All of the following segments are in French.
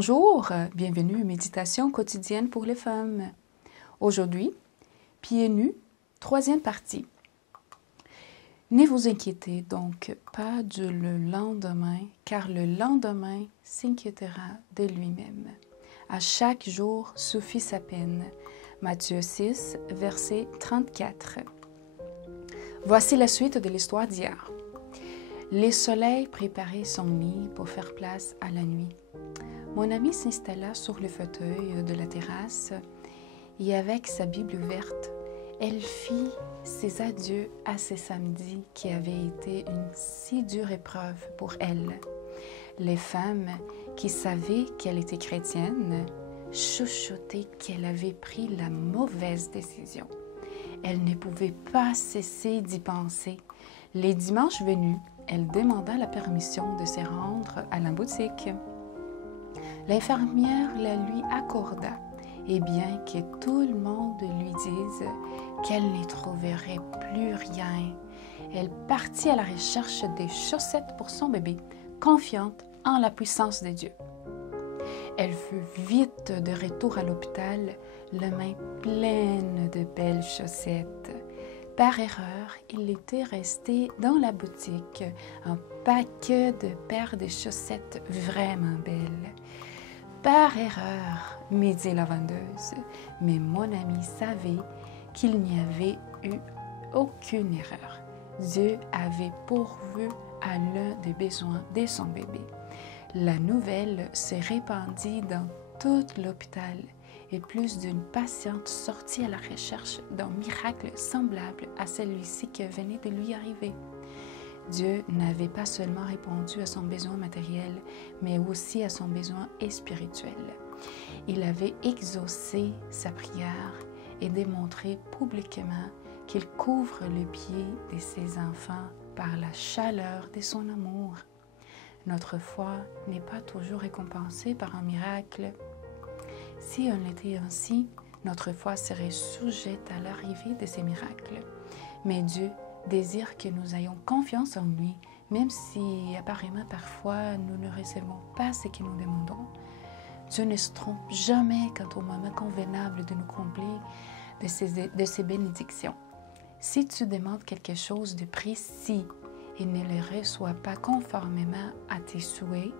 Bonjour, bienvenue à Méditation quotidienne pour les femmes. Aujourd'hui, pieds nus, troisième partie. Ne vous inquiétez donc pas le lendemain, car le lendemain s'inquiétera de lui-même. À chaque jour suffit sa peine. Matthieu 6, verset 34. Voici la suite de l'histoire d'hier. Le soleil préparait son nid pour faire place à la nuit. Mon amie s'installa sur le fauteuil de la terrasse et avec sa Bible ouverte, elle fit ses adieux à ce samedi qui avait été une si dure épreuve pour elle. Les femmes qui savaient qu'elle était chrétienne chuchotaient qu'elle avait pris la mauvaise décision. Elle ne pouvait pas cesser d'y penser. Les dimanches venus, elle demanda la permission de se rendre à la boutique. L'infirmière la lui accorda, et bien que tout le monde lui dise qu'elle ne trouverait plus rien, elle partit à la recherche des chaussettes pour son bébé, confiante en la puissance de Dieu. Elle fut vite de retour à l'hôpital, la main pleine de belles chaussettes. Par erreur, il était resté dans la boutique un paquet de paires de chaussettes vraiment belles. Par erreur, me dit la vendeuse, mais mon ami savait qu'il n'y avait eu aucune erreur. Dieu avait pourvu à l'un des besoins de son bébé. La nouvelle se répandit dans tout l'hôpital et plus d'une patiente sortit à la recherche d'un miracle semblable à celui-ci qui venait de lui arriver. Dieu n'avait pas seulement répondu à son besoin matériel, mais aussi à son besoin spirituel. Il avait exaucé sa prière et démontré publiquement qu'il couvre le pied de ses enfants par la chaleur de son amour. Notre foi n'est pas toujours récompensée par un miracle. Si on était ainsi, notre foi serait sujette à l'arrivée de ces miracles. Mais Dieu désire que nous ayons confiance en lui, même si apparemment parfois nous ne recevons pas ce que nous demandons. Dieu ne se trompe jamais quant au moment convenable de nous combler de ses bénédictions. Si tu demandes quelque chose de précis et ne le reçois pas conformément à tes souhaits,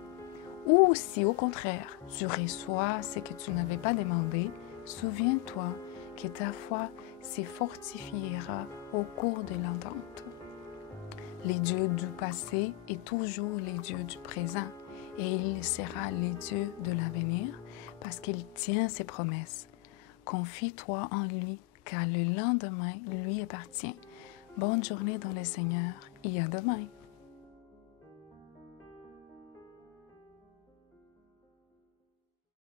ou si au contraire tu reçois ce que tu n'avais pas demandé, souviens-toi que ta foi se fortifiera au cours de l'entente. Les dieux du passé est toujours les dieux du présent et il sera les dieux de l'avenir parce qu'il tient ses promesses. Confie-toi en lui car le lendemain lui appartient. Bonne journée dans le Seigneur et à demain.